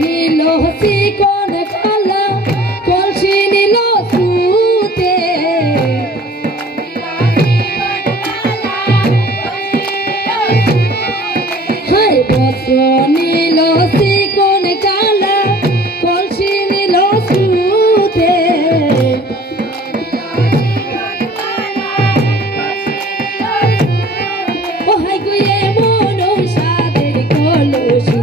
নীল চিকন কালা কলসি নীল সুতে হায় বস্ত্র নীল চিকন কালা কলসি নীল সুতে ও হায় গো এমন সাদের কলসি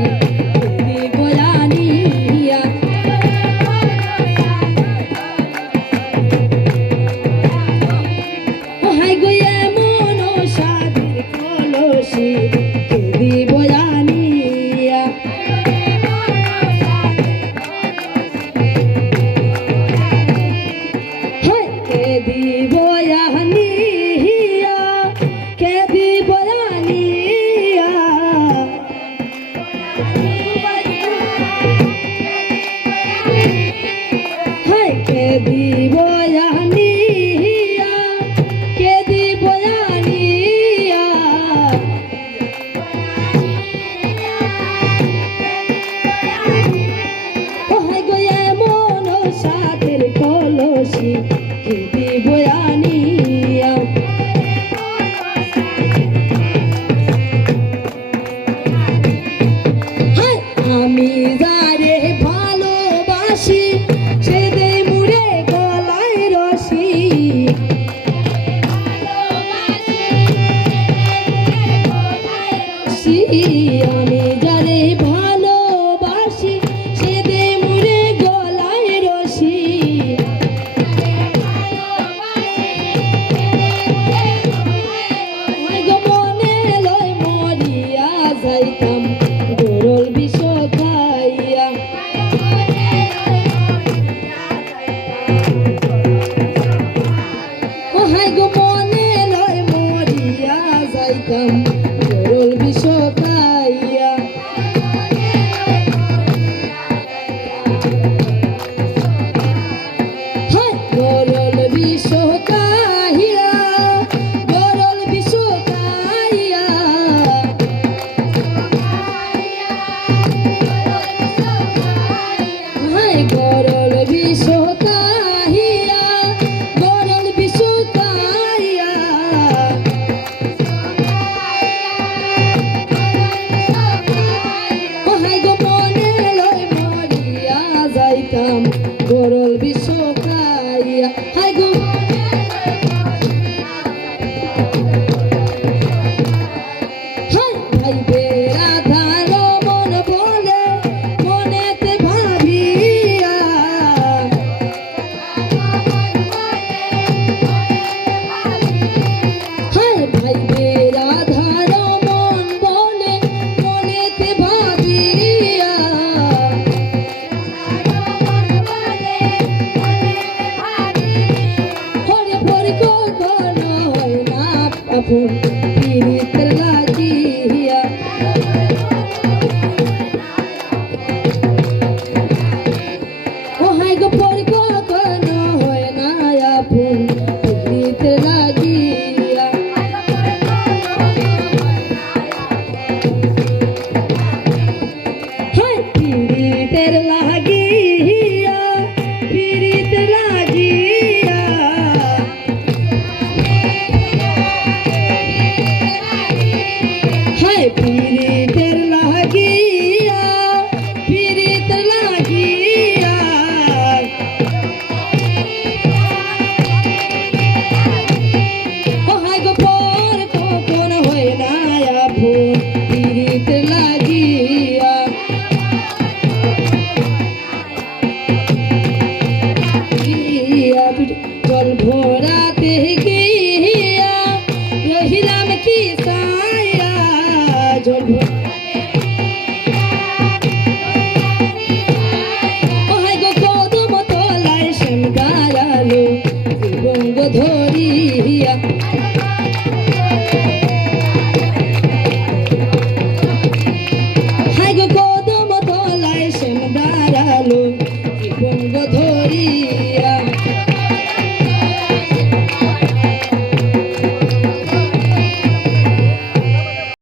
আমি যারে ভালোবাসি সে দেই মুড়ে গলায় রশি আমি যারে ভালোবাসি সে দেই মুড়ে গলায় রশি মনে লয় মরিয়া যাইতাম গরল বিষ খাইয়া ও হায় গো মনে লয় মরিয়া যাইতাম গরল বিষ খাইয়া হায় গরল বিষ খাইয়া গরল বিষ খাইয়া হায় গরল বিষ খাইয়া গরল বিষ খাইয়া ও হায় গো মনে লয় মরিয়া যাইতাম গরল বিষ খাইয়া হায় গো হায় ভাইবে রাধার মন বলে মনেতে ভাবিয়া হায় ভাইবে রাধার মন বলে মনেতে ভাবিয়া হরে ভরি কখনো হয় না আপন পীড়িত লাগিয়া ও হায় গো ভরি কখনো হয় না আপন পীড়িত লাগিয়া হায় পীড়িতের লাগিয়া পীড়িত লাগিয়া হায় পীড়িতের লাগিয়া পীড়িত লাগিয়া ও হায় গো পর কখন হয় না আপন পীড়িত লাগিয়া জল ভরাতে গিয়া রহিলাম কি সায়া জল ও হায় গো কদম তলায় শ্যাম গায়ালো বঙ্গ ধরিয়া